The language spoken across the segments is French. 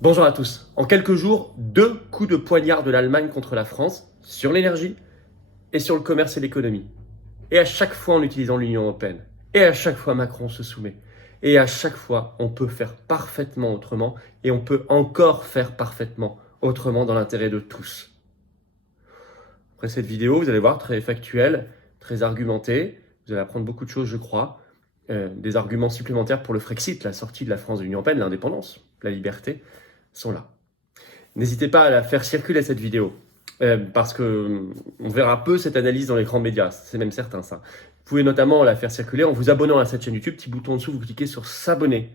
Bonjour à tous. En quelques jours, 2 coups de poignard de l'Allemagne contre la France sur l'énergie et sur le commerce et l'économie. Et à chaque fois en utilisant l'Union européenne. Et à chaque fois Macron se soumet. Et à chaque fois on peut faire parfaitement autrement et on peut encore faire parfaitement autrement dans l'intérêt de tous. Après cette vidéo, vous allez voir, très factuelle, très argumentée. Vous allez apprendre beaucoup de choses, je crois. Des arguments supplémentaires pour le Frexit, la sortie de la France de l'Union européenne, l'indépendance, la liberté, sont là. N'hésitez pas à la faire circuler cette vidéo, parce que on verra peu cette analyse dans les grands médias, c'est même certain ça. Vous pouvez notamment la faire circuler en vous abonnant à cette chaîne YouTube, petit bouton en dessous, vous cliquez sur s'abonner.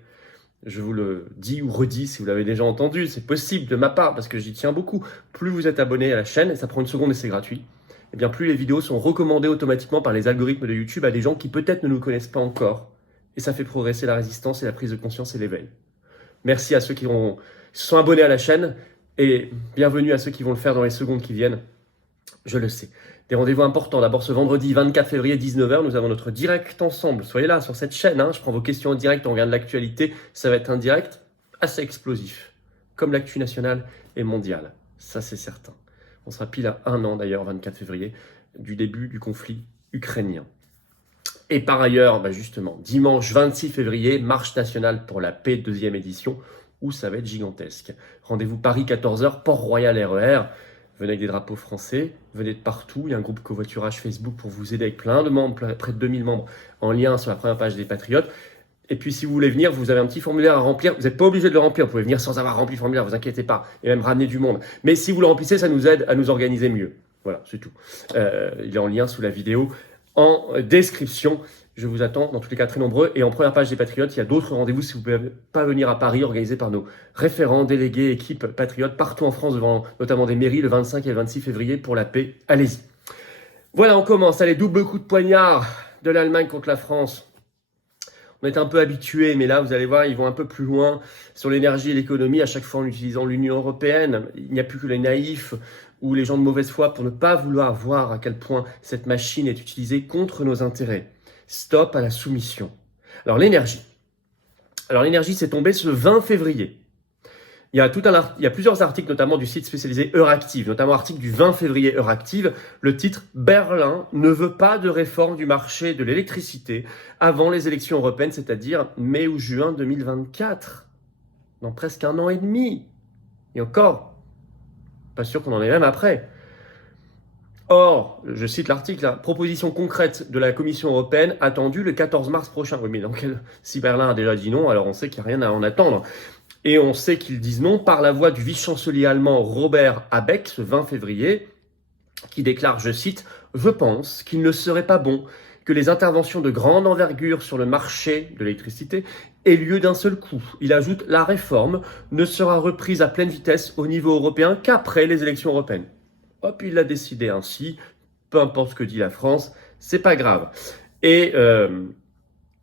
Je vous le dis ou redis si vous l'avez déjà entendu, c'est possible de ma part parce que j'y tiens beaucoup. Plus vous êtes abonné à la chaîne, et ça prend une seconde et c'est gratuit, et bien plus les vidéos sont recommandées automatiquement par les algorithmes de YouTube à des gens qui peut-être ne nous connaissent pas encore. Et ça fait progresser la résistance et la prise de conscience et l'éveil. Merci à ceux qui se sont abonnés à la chaîne et bienvenue à ceux qui vont le faire dans les secondes qui viennent. Je le sais. Des rendez-vous importants. D'abord ce vendredi 24 février 19h, nous avons notre direct ensemble. Soyez là sur cette chaîne. Je prends vos questions en direct, on regarde l'actualité. Ça va être un direct assez explosif, comme l'actu nationale et mondiale. Ça c'est certain. On sera pile à 1 an d'ailleurs, 24 février, du début du conflit ukrainien. Et par ailleurs, justement, dimanche 26 février, marche nationale pour la paix, 2e édition, où ça va être gigantesque. Rendez-vous Paris 14h, Port-Royal RER. Venez avec des drapeaux français, venez de partout. Il y a un groupe covoiturage Facebook pour vous aider avec plein de membres, près de 2000 membres en lien sur la première page des Patriotes. Et puis si vous voulez venir, vous avez un petit formulaire à remplir. Vous n'êtes pas obligé de le remplir, vous pouvez venir sans avoir rempli le formulaire, vous inquiétez pas. Et même ramener du monde. Mais si vous le remplissez, ça nous aide à nous organiser mieux. Voilà, c'est tout. Il est en lien sous la vidéo en description. Je vous attends, dans tous les cas, très nombreux. Et en première page des Patriotes, il y a d'autres rendez-vous si vous ne pouvez pas venir à Paris, organisés par nos référents, délégués, équipes Patriotes, partout en France, devant notamment des mairies, le 25 et le 26 février pour la paix. Allez-y. Voilà, on commence. Allez, double coup de poignard de l'Allemagne contre la France. On est un peu habitués, mais là, vous allez voir, ils vont un peu plus loin sur l'énergie et l'économie, à chaque fois en utilisant l'Union européenne. Il n'y a plus que les naïfs ou les gens de mauvaise foi pour ne pas vouloir voir à quel point cette machine est utilisée contre nos intérêts. Stop à la soumission. Alors l'énergie. C'est tombé ce 20 février. Il y a plusieurs articles, notamment du site spécialisé Euractiv, notamment article du 20 février Euractiv, le titre « Berlin ne veut pas de réforme du marché de l'électricité avant les élections européennes, c'est-à-dire mai ou juin 2024. » Dans presque 1 an et demi. Et encore, pas sûr qu'on en ait même après. Or, je cite l'article, proposition concrète de la Commission européenne attendue le 14 mars prochain. Oui, mais si Berlin a déjà dit non, alors on sait qu'il n'y a rien à en attendre. Et on sait qu'ils disent non par la voix du vice-chancelier allemand Robert Habeck, ce 20 février, qui déclare, je cite, « Je pense qu'il ne serait pas bon que les interventions de grande envergure sur le marché de l'électricité aient lieu d'un seul coup. » Il ajoute, « La réforme ne sera reprise à pleine vitesse au niveau européen qu'après les élections européennes. » Hop, il l'a décidé ainsi, peu importe ce que dit la France, c'est pas grave. Et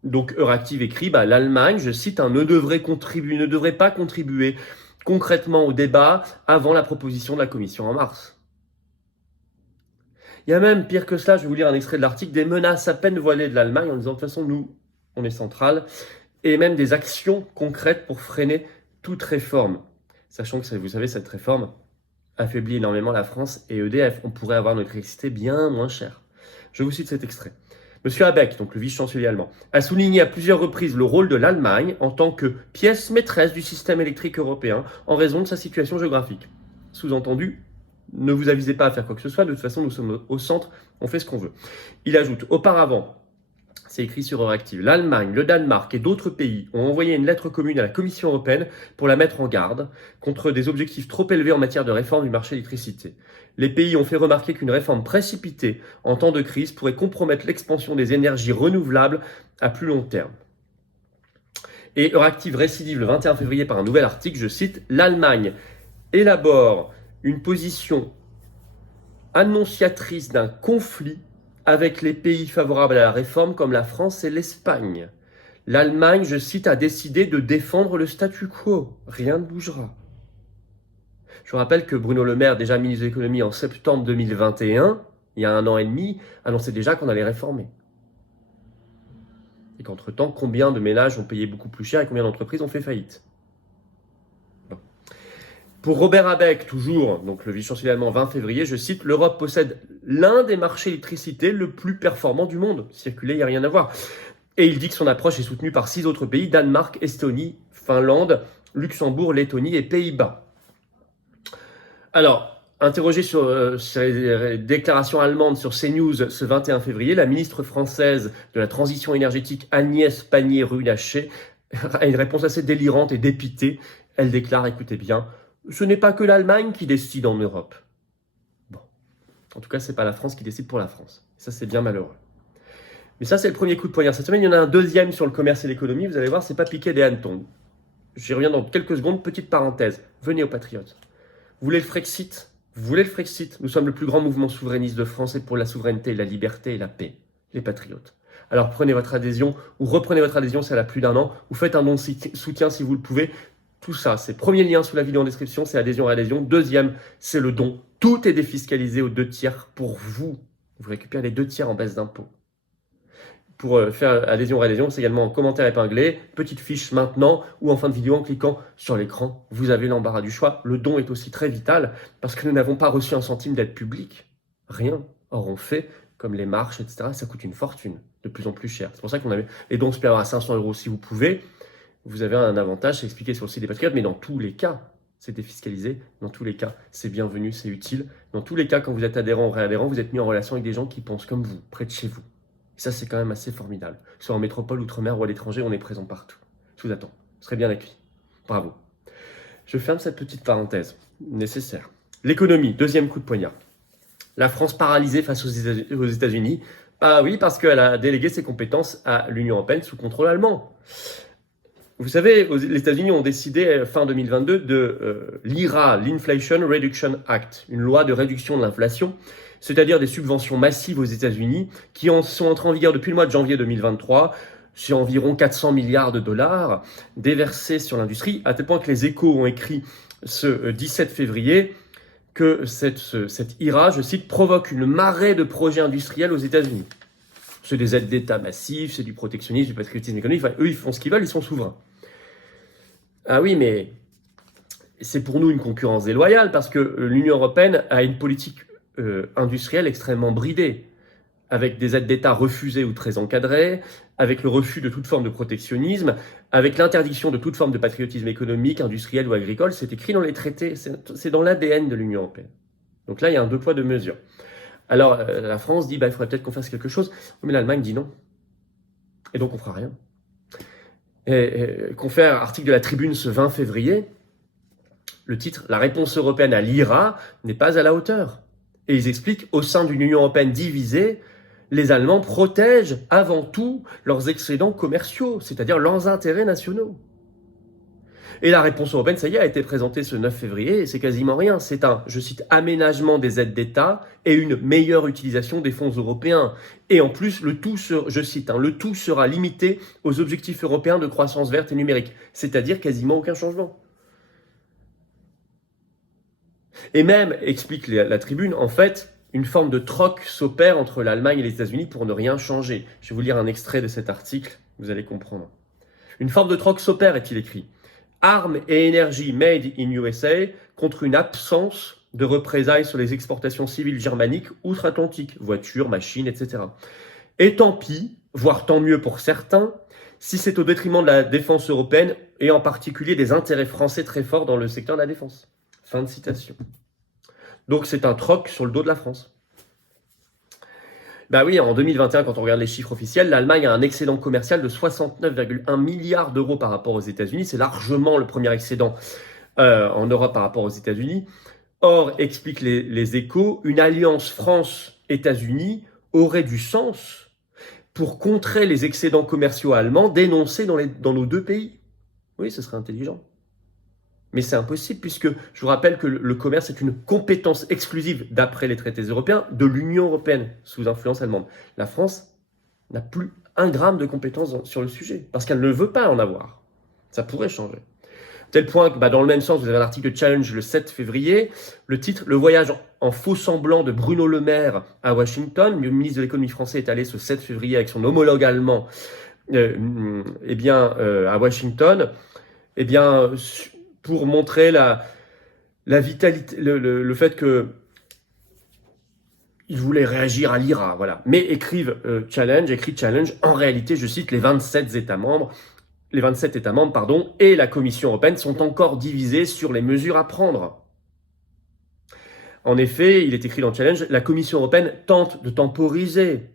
donc Euractiv écrit, l'Allemagne, je cite, ne devrait pas contribuer concrètement au débat avant la proposition de la Commission en mars. Il y a même, pire que cela, je vais vous lire un extrait de l'article, des menaces à peine voilées de l'Allemagne en disant, de toute façon, nous, on est central, et même des actions concrètes pour freiner toute réforme. Sachant que, vous savez, cette réforme affaiblit énormément la France et EDF. On pourrait avoir notre électricité bien moins chère. Je vous cite cet extrait. Monsieur Habeck, donc le vice-chancelier allemand, a souligné à plusieurs reprises le rôle de l'Allemagne en tant que pièce maîtresse du système électrique européen en raison de sa situation géographique. Sous-entendu, ne vous avisez pas à faire quoi que ce soit, de toute façon nous sommes au centre, on fait ce qu'on veut. Il ajoute, auparavant, c'est écrit sur Euractiv, l'Allemagne, le Danemark et d'autres pays ont envoyé une lettre commune à la Commission européenne pour la mettre en garde contre des objectifs trop élevés en matière de réforme du marché de l'électricité. Les pays ont fait remarquer qu'une réforme précipitée en temps de crise pourrait compromettre l'expansion des énergies renouvelables à plus long terme. Et Euractiv récidive le 21 février par un nouvel article, je cite, « L'Allemagne élabore une position annonciatrice d'un conflit avec les pays favorables à la réforme comme la France et l'Espagne. L'Allemagne, je cite, a décidé de défendre le statu quo. Rien ne bougera. » Je vous rappelle que Bruno Le Maire, déjà ministre de l'économie en septembre 2021, il y a 1 an et demi, annonçait déjà qu'on allait réformer. Et qu'entre-temps, combien de ménages ont payé beaucoup plus cher et combien d'entreprises ont fait faillite. Bon. Pour Robert Habeck, toujours, donc le vice-chancelier allemand, 20 février, je cite, l'Europe possède l'un des marchés d'électricité le plus performant du monde. Circuler, il n'y a rien à voir. Et il dit que son approche est soutenue par 6 autres pays, Danemark, Estonie, Finlande, Luxembourg, Lettonie et Pays-Bas. Alors, interrogée sur ces déclarations allemandes sur CNews ce 21 février, la ministre française de la Transition énergétique Agnès Pannier-Runacher a une réponse assez délirante et dépitée. Elle déclare, écoutez bien, ce n'est pas que l'Allemagne qui décide en Europe. Bon, en tout cas, c'est pas la France qui décide pour la France. Ça, c'est bien malheureux. Mais ça, c'est le premier coup de poignard. Cette semaine, il y en a un deuxième sur le commerce et l'économie. Vous allez voir, c'est pas piqué des hannetons. J'y reviens dans quelques secondes. Petite parenthèse. Venez aux Patriotes. Vous voulez le Frexit ? Vous voulez le Frexit ? Nous sommes le plus grand mouvement souverainiste de France et pour la souveraineté, la liberté et la paix. Les Patriotes. Alors prenez votre adhésion ou reprenez votre adhésion si elle a plus d'un an ou faites un don de soutien si vous le pouvez. Tout ça, c'est premier lien sous la vidéo en description, c'est adhésion à adhésion. Deuxième, c'est le don. Tout est défiscalisé aux 2/3 pour vous. Vous récupérez les 2/3 en baisse d'impôt. Pour faire adhésion à adhésion, c'est également en commentaire épinglé, petite fiche maintenant ou en fin de vidéo en cliquant sur l'écran. Vous avez l'embarras du choix. Le don est aussi très vital parce que nous n'avons pas reçu un centime d'aide publique. Rien. Or, on fait comme les marches, etc. Ça coûte une fortune, de plus en plus cher. C'est pour ça qu'on avait les dons supérieurs à 500 € si vous pouvez. Vous avez un avantage, c'est expliqué sur le site des Patriotes, mais dans tous les cas, c'est défiscalisé. Dans tous les cas, c'est bienvenu, c'est utile. Dans tous les cas, quand vous êtes adhérent ou réadhérent, vous êtes mis en relation avec des gens qui pensent comme vous, près de chez vous. Et ça, c'est quand même assez formidable. Que ce soit en métropole, outre-mer ou à l'étranger, on est présent partout. Je vous attends. Vous serez bien accueillis. Bravo. Je ferme cette petite parenthèse nécessaire. L'économie, deuxième coup de poignard. La France paralysée face aux États-Unis. Ah oui, parce qu'elle a délégué ses compétences à l'Union européenne sous contrôle allemand. Vous savez, les États-Unis ont décidé fin 2022 de l'IRA, l'Inflation Reduction Act, une loi de réduction de l'inflation, c'est-à-dire des subventions massives aux États-Unis qui sont entrées en vigueur depuis le mois de janvier 2023, c'est environ 400 milliards de dollars déversés sur l'industrie, à tel point que les Échos ont écrit ce 17 février que cette IRA, je cite, provoque une marée de projets industriels aux États-Unis. C'est des aides d'État massives, c'est du protectionnisme, du patriotisme économique, enfin, eux ils font ce qu'ils veulent, ils sont souverains. Ah oui, mais c'est pour nous une concurrence déloyale parce que l'Union européenne a une politique industrielle extrêmement bridée, avec des aides d'État refusées ou très encadrées, avec le refus de toute forme de protectionnisme, avec l'interdiction de toute forme de patriotisme économique, industriel ou agricole. C'est écrit dans les traités, c'est dans l'ADN de l'Union européenne. Donc là, il y a un deux poids, deux mesures. Alors, la France dit, il faudrait peut-être qu'on fasse quelque chose, mais l'Allemagne dit non. Et donc, on fera rien. Et confère article de la Tribune ce 20 février, le titre « La réponse européenne à l'IRA n'est pas à la hauteur ». Et ils expliquent, au sein d'une Union européenne divisée, les Allemands protègent avant tout leurs excédents commerciaux, c'est-à-dire leurs intérêts nationaux. Et la réponse européenne, ça y est, a été présentée ce 9 février, et c'est quasiment rien. C'est un, je cite, aménagement des aides d'État et une meilleure utilisation des fonds européens. Et en plus, le tout, je cite, le tout sera limité aux objectifs européens de croissance verte et numérique, c'est-à-dire quasiment aucun changement. Et même, explique la Tribune, en fait, une forme de troc s'opère entre l'Allemagne et les États-Unis pour ne rien changer. Je vais vous lire un extrait de cet article, vous allez comprendre. Une forme de troc s'opère, est-il écrit. Armes et énergie made in USA contre une absence de représailles sur les exportations civiles germaniques outre-Atlantique, voitures, machines, etc. Et tant pis, voire tant mieux pour certains, si c'est au détriment de la défense européenne et en particulier des intérêts français très forts dans le secteur de la défense. Fin de citation. Donc c'est un troc sur le dos de la France. Ben oui, en 2021, quand on regarde les chiffres officiels, l'Allemagne a un excédent commercial de 69,1 milliards d'euros par rapport aux États-Unis. C'est largement le premier excédent en Europe par rapport aux États-Unis. Or, expliquent les Échos, une alliance France-États-Unis aurait du sens pour contrer les excédents commerciaux allemands dénoncés dans nos deux pays. Oui, ce serait intelligent. Mais c'est impossible puisque je vous rappelle que le commerce est une compétence exclusive, d'après les traités européens, de l'Union européenne, sous influence allemande. La France n'a plus un gramme de compétence sur le sujet, parce qu'elle ne veut pas en avoir. Ça pourrait changer. Tel point que dans le même sens, vous avez un article de Challenge le 7 février, le titre « Le voyage en faux semblant de Bruno Le Maire à Washington ». Le ministre de l'économie français est allé ce 7 février avec son homologue allemand à Washington. Pour montrer la vitalité, le fait que il voulait réagir à l'IRA, voilà. Mais écrit challenge, en réalité, je cite, les 27 États membres, et la Commission européenne sont encore divisés sur les mesures à prendre. En effet, il est écrit dans Challenge, la Commission européenne tente de temporiser,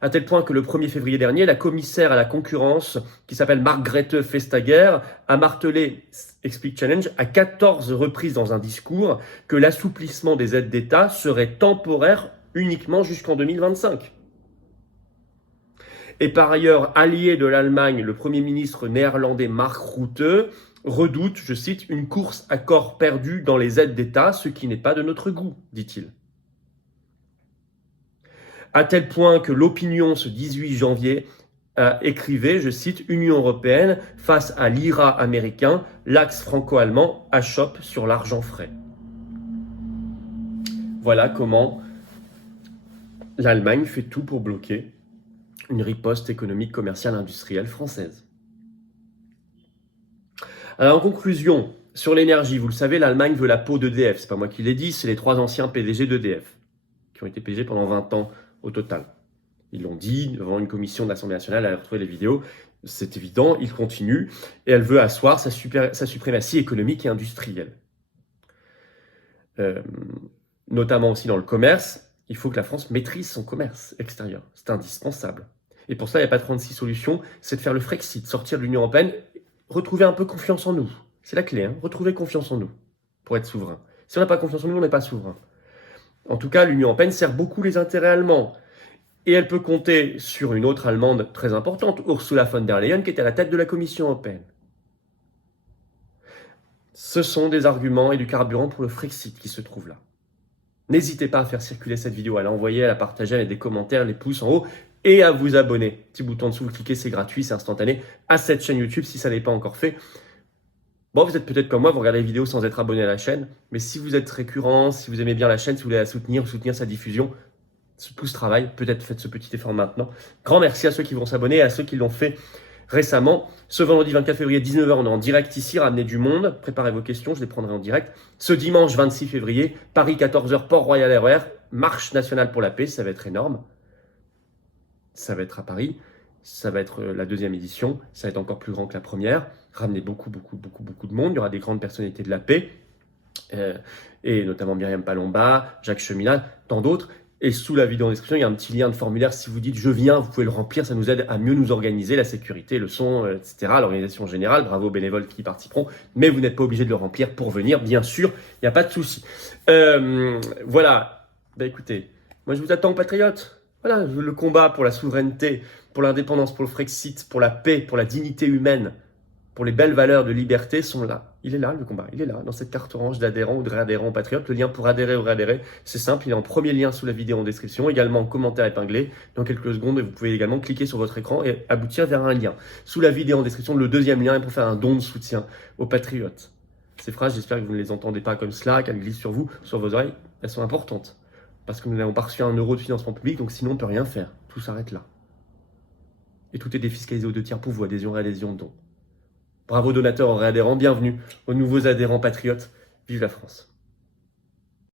à tel point que le 1er février dernier, la commissaire à la concurrence, qui s'appelle Margrethe Vestager, a martelé, explique Challenge, à 14 reprises dans un discours, que l'assouplissement des aides d'État serait temporaire uniquement jusqu'en 2025. Et par ailleurs, allié de l'Allemagne, le Premier ministre néerlandais Mark Rutte redoute, je cite, une course à corps perdu dans les aides d'État, ce qui n'est pas de notre goût, dit-il. À tel point que l'Opinion, ce 18 janvier, écrivait, je cite, Union européenne face à l'IRA américain, l'axe franco-allemand achoppe sur l'argent frais. Voilà comment l'Allemagne fait tout pour bloquer une riposte économique, commerciale, industrielle française. Alors en conclusion, sur l'énergie, vous le savez, l'Allemagne veut la peau d'EDF. C'est pas moi qui l'ai dit, c'est les 3 anciens PDG d'EDF, qui ont été PDG pendant 20 ans au total. Ils l'ont dit devant une commission de l'Assemblée nationale, elle a retrouvé les vidéos, c'est évident, ils continuent, et elle veut asseoir sa suprématie économique et industrielle. Notamment aussi dans le commerce, il faut que la France maîtrise son commerce extérieur. C'est indispensable. Et pour ça, il n'y a pas 36 solutions, c'est de faire le Frexit, sortir de l'Union européenne, retrouver un peu confiance en nous. C'est la clé, hein, retrouver confiance en nous pour être souverain. Si on n'a pas confiance en nous, on n'est pas souverain. En tout cas, l'Union européenne sert beaucoup les intérêts allemands. Et elle peut compter sur une autre Allemande très importante, Ursula von der Leyen, qui est à la tête de la Commission européenne. Ce sont des arguments et du carburant pour le Frexit qui se trouve là. N'hésitez pas à faire circuler cette vidéo, à l'envoyer, à la partager, à mettre des commentaires, les pouces en haut et à vous abonner. Petit bouton en dessous, vous cliquez, c'est gratuit, c'est instantané, à cette chaîne YouTube si ça n'est pas encore fait. Bon, vous êtes peut-être comme moi, vous regardez les vidéos sans être abonné à la chaîne, mais si vous êtes récurrent, si vous aimez bien la chaîne, si vous voulez la soutenir sa diffusion, ce pouce travail, peut-être faites ce petit effort maintenant. Grand merci à ceux qui vont s'abonner et à ceux qui l'ont fait récemment. Ce vendredi 24 février, 19h, on est en direct ici, ramenez du monde, préparez vos questions, je les prendrai en direct. Ce dimanche 26 février, Paris 14h, Port-Royal RER, marche nationale pour la paix, ça va être énorme. Ça va être à Paris, ça va être la 2e édition, ça va être encore plus grand que la première. Ramenez beaucoup de monde, il y aura des grandes personnalités de la paix, et notamment Myriam Palomba, Jacques Cheminade, tant d'autres. Et sous la vidéo en description, il y a un petit lien de formulaire. Si vous dites « je viens », vous pouvez le remplir. Ça nous aide à mieux nous organiser, la sécurité, le son, etc., l'organisation générale. Bravo aux bénévoles qui y participeront. Mais vous n'êtes pas obligé de le remplir pour venir, bien sûr. Il n'y a pas de souci. Voilà. Bah, écoutez, moi je vous attends, patriotes. Voilà, le combat pour la souveraineté, pour l'indépendance, pour le Frexit, pour la paix, pour la dignité humaine, pour les belles valeurs de liberté sont là. Il est là, le combat. Il est là, dans cette carte orange d'adhérents ou de réadhérents patriotes. Le lien pour adhérer ou réadhérer, c'est simple. Il est en premier lien sous la vidéo en description. Également en commentaire épinglé. Dans quelques secondes, vous pouvez également cliquer sur votre écran et aboutir vers un lien. Sous la vidéo en description, le 2e lien est pour faire un don de soutien aux patriotes. Ces phrases, j'espère que vous ne les entendez pas comme cela, qu'elles glissent sur vous, sur vos oreilles. Elles sont importantes. Parce que nous n'avons pas reçu 1 euro de financement public, donc sinon on ne peut rien faire. Tout s'arrête là. Et tout est défiscalisé aux 2 tiers pour vous, adhésion, réadhésion, don. Bravo donateurs et adhérents, bienvenue aux nouveaux adhérents patriotes. Vive la France!